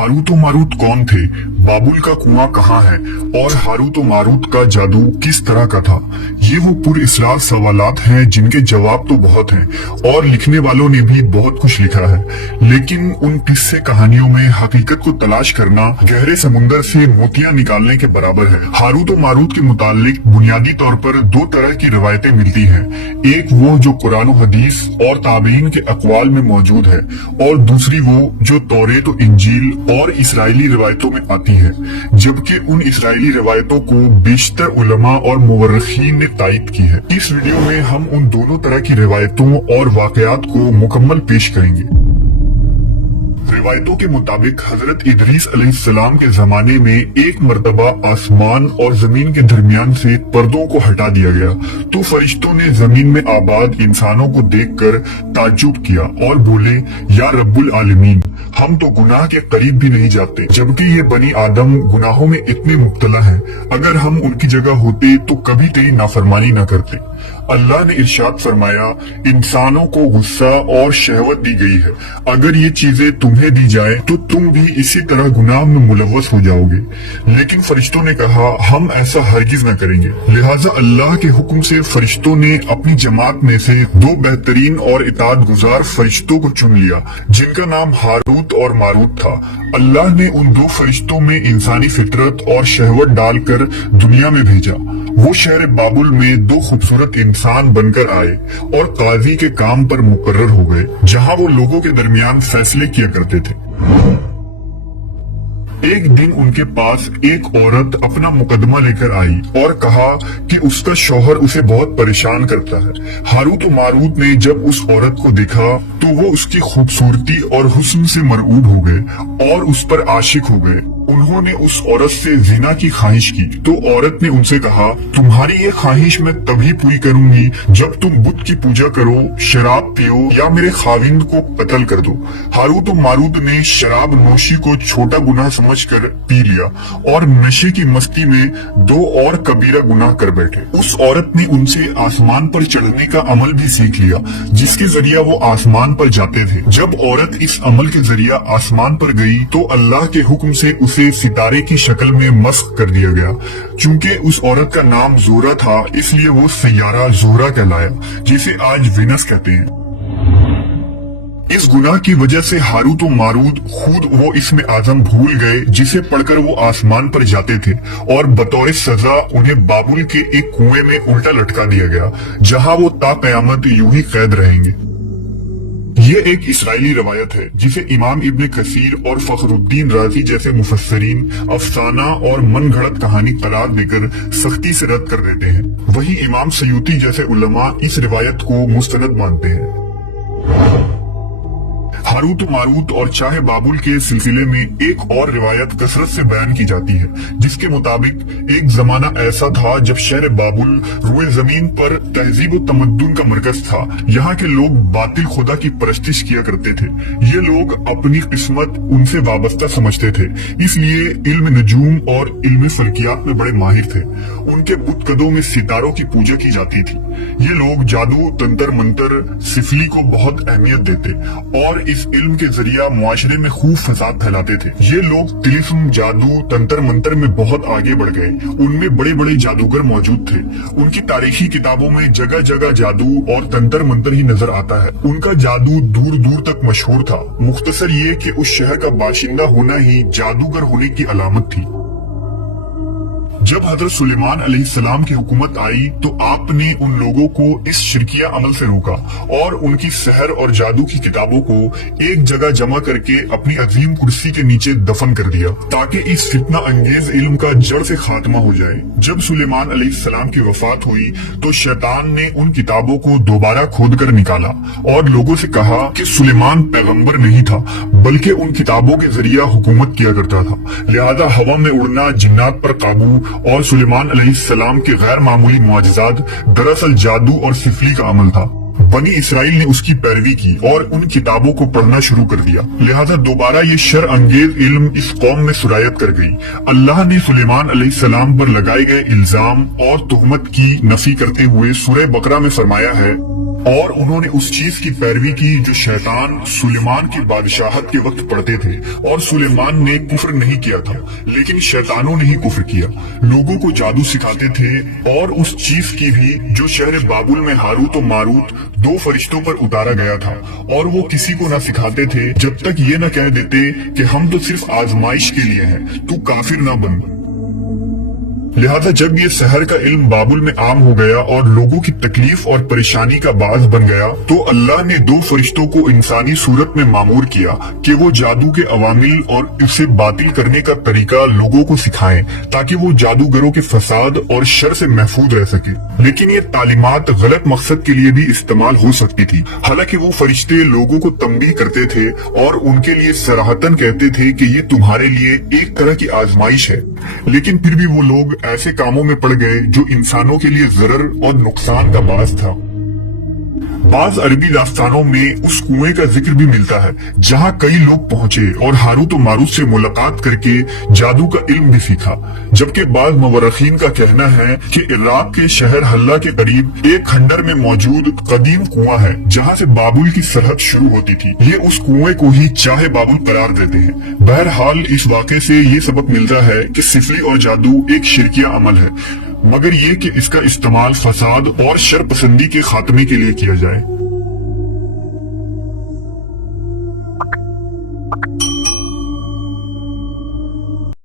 Harut और Marut कौन थे, बाबुल का कुआं कहाँ है और हारूत और मारूत का जादू किस तरह का था। ये वो पुरअसरार सवालात हैं जिनके जवाब तो बहुत हैं और लिखने वालों ने भी बहुत कुछ लिखा है, लेकिन उन किस्से कहानियों में हकीकत को तलाश करना गहरे समुंदर से मोतियां निकालने के बराबर है। हारूत और मारूत के मुतालिक बुनियादी तौर पर दो तरह की रिवायतें मिलती हैं, एक वो जो कुरान और हदीस और ताबीन के अक़वाल में मौजूद है और दूसरी वो जो तौरेत और इंजील और इसराइली रिवायतों में आती है, जबकि उन इसराइली रिवायतों को बेशतर उलमा और मुवर्रिखीन ने तायद की है। इस वीडियो में हम उन दोनों तरह की रिवायतों और वाकयात को मुकम्मल पेश करेंगे। रिवायतों के मुताबिक हजरत इदरीस अलैहिस्सलाम के जमाने में एक मर्तबा आसमान और जमीन के दरमियान से पर्दों को हटा दिया गया तो फरिश्तों ने जमीन में आबाद इंसानों को देखकर ताज्जुब किया और बोले, या रब्बुल आलमीन, हम तो गुनाह के करीब भी नहीं जाते, जबकि ये बनी आदम गुनाहों में इतने मुब्तला हैं। अगर हम उनकी जगह होते तो कभी तेरी नाफरमानी न करते। अल्लाह ने इरशाद फरमाया, इंसानों को गुस्सा और शहवत दी गई है, अगर ये चीजें तुम्हें दी जाए तो तुम भी इसी तरह गुनाह में मुलव्वस हो जाओगे। लेकिन फरिश्तों ने कहा, हम ऐसा हरगिज न करेंगे। लिहाजा अल्लाह के हुक्म से फरिश्तों ने अपनी जमात में से दो बेहतरीन और इताअत गुजार फरिश्तों को चुन लिया, जिनका नाम हारूत और मारूत था। अल्लाह ने उन दो फरिश्तों में इंसानी फितरत और शहवत डालकर दुनिया में भेजा। वो शहर बाबुल में दो खूबसूरत इंसान बनकर आए और काजी के काम पर मुकर्रर हो गए, जहां वो लोगों के दरमियान फैसले किया करते थे। एक दिन उनके पास एक औरत अपना मुकदमा लेकर आई और कहा कि उसका शौहर उसे बहुत परेशान करता है। हारूत और मारूत ने जब उस औरत को देखा तो वो उसकी खूबसूरती और हुस्न से मरऊब हो गए और उस पर आशिक हो गए। उन्होंने उस औरत से जिना की ख्वाहिश की तो औरत ने उनसे कहा, तुम्हारी ये ख्वाहिश मैं तभी पूरी करूंगी जब तुम बुत की पूजा करो, शराब पियो या मेरे खाविंद को कत्ल कर दो। हारूत और मारूत ने शराब नोशी को छोटा गुनाह समझकर पी लिया और नशे की मस्ती में दो और कबीरा गुनाह कर बैठे। उस औरत ने उनसे आसमान पर चढ़ने का अमल भी सीख लिया, जिसके जरिया वो आसमान पर जाते थे। जब औरत इस अमल के जरिया आसमान पर गई तो अल्लाह के हुक्म से उसे सितारे की शक्ल में मस्ख कर दिया गया। चूंकि उस औरत का नाम जोहरा था, इसलिए वो सैयारा जोहरा कहलाया, जिसे आज वीनस कहते हैं। इस गुनाह की वजह से हारूत और मारूत खुद वो इसमें आजम भूल गए जिसे पढ़कर वो आसमान पर जाते थे और बतौर सजा उन्हें बाबुल के एक कुएं में उल्टा लटका दिया गया, जहां वो ता कयामत यूं ही कैद रहेंगे। ये एक इसराइली रवायत है जिसे इमाम इब्ने कसीर और फखरुद्दीन राजी जैसे मुफस्सरीन अफसाना और मन घड़त कहानी करार देकर सख्ती से रद्द कर देते हैं। वहीं इमाम सयूती जैसे उलमा इस रिवायत को मुस्तनद मानते हैं। हारूत मारूत और चाहे बाबुल के सिलसिले में एक और रिवायत कसरत से बयान की जाती है, जिसके मुताबिक एक जमाना ऐसा था जब शहर बाबुल रुए जमीन पर तहजीब और तमद्दुन का मरकज था। यहाँ के लोग बातिल खुदा की परस्तिश किया करते थे। ये लोग अपनी किस्मत उनसे वाबस्ता समझते थे, इसलिए इल्म नजूम और इल्म फल्कियात में बड़े माहिर थे। उनके बुतकदों में सितारों की पूजा की जाती थी। ये लोग जादू, तंत्र मंत्र, सिफली को बहुत अहमियत देते और इस इल्म के जरिया मुआशरे में खूब फसाद फैलाते थे। ये लोग तिलिस्म, जादू, तंत्र मंत्र में बहुत आगे बढ़ गए। उनमें बड़े बड़े जादूगर मौजूद थे। उनकी तारीखी किताबों में जगह जगह जादू और तंत्र मंत्र ही नजर आता है। उनका जादू दूर दूर तक मशहूर था। मुख्तसर ये कि उस शहर का बाशिंदा होना ही जादूगर होने की अलामत थी। जब हजरत सुलेमान अलैहिस्सलाम की हुकूमत आई तो आपने उन लोगों को इस शिरकिया अमल से रोका और उनकी सहर और जादू की किताबों को एक जगह जमा करके अपनी अजीम कुर्सी के नीचे दफन कर दिया, ताकि इस फितना अंगेज इल्म का जड़ से खात्मा हो जाए। जब सुलेमान अलैहिस्सलाम की वफात हुई तो शैतान ने उन किताबों को दोबारा खोद कर निकाला और लोगों से कहा कि सुलेमान पैगंबर नहीं था, बल्कि उन किताबों के जरिया हुकूमत किया करता था। लिहाजा हवा में उड़ना, जिन्नात पर काबू और सुलेमान अलैहिस्सलाम के गैर मामूली मुआजिजात दरअसल जादू और सिफली का अमल था। बनी इसराइल ने उसकी पैरवी की और उन किताबों को पढ़ना शुरू कर दिया। लिहाजा दोबारा ये शर अंगेज इल्म इस कौम में सुरायत कर गई। अल्लाह ने सुलेमान अलैहिस्सलाम पर लगाए गए इल्जाम और तुहमत की नफी करते हुए सूरह बकरा में फरमाया है, اور انہوں نے اس چیز کی پیروی کی جو شیطان سلیمان کی بادشاہت کے وقت پڑھتے تھے، اور سلیمان نے کفر نہیں کیا تھا لیکن شیطانوں نے ہی کفر کیا۔ لوگوں کو جادو سکھاتے تھے اور اس چیز کی بھی جو شہر بابل میں ہاروت و ماروت دو فرشتوں پر اتارا گیا تھا، اور وہ کسی کو نہ سکھاتے تھے جب تک یہ نہ کہہ دیتے کہ ہم تو صرف آزمائش کے لیے ہیں، تو کافر نہ بن۔ لہذا جب یہ سحر کا علم بابل میں عام ہو گیا اور لوگوں کی تکلیف اور پریشانی کا باعث بن گیا، تو اللہ نے دو فرشتوں کو انسانی صورت میں مامور کیا کہ وہ جادو کے عوامل اور اسے باطل کرنے کا طریقہ لوگوں کو سکھائیں تاکہ وہ جادوگروں کے فساد اور شر سے محفوظ رہ سکے۔ لیکن یہ تعلیمات غلط مقصد کے لیے بھی استعمال ہو سکتی تھی۔ حالانکہ وہ فرشتے لوگوں کو تنبیہ کرتے تھے اور ان کے لیے صراحتاً کہتے تھے کہ یہ تمہارے لیے ایک طرح کی آزمائش ہے، لیکن پھر بھی وہ لوگ ایسے کاموں میں پڑ گئے جو انسانوں کے لیے ضرر اور نقصان کا باعث تھا۔ بعض عربی داستانوں میں اس کنویں کا ذکر بھی ملتا ہے جہاں کئی لوگ پہنچے اور ہاروت و ماروت سے ملاقات کر کے جادو کا علم بھی سیکھا، جبکہ بعض مورخین کا کہنا ہے کہ عراق کے شہر حلہ کے قریب ایک کھنڈر میں موجود قدیم کنواں ہے جہاں سے بابل کی سرحد شروع ہوتی تھی۔ یہ اس کنویں کو ہی چاہے بابل قرار دیتے ہیں۔ بہرحال اس واقعے سے یہ سبق ملتا ہے کہ سفلی اور جادو ایک شرکیہ عمل ہے، مگر یہ کہ اس کا استعمال فساد اور شر پسندی کے خاتمے کے لیے کیا جائے۔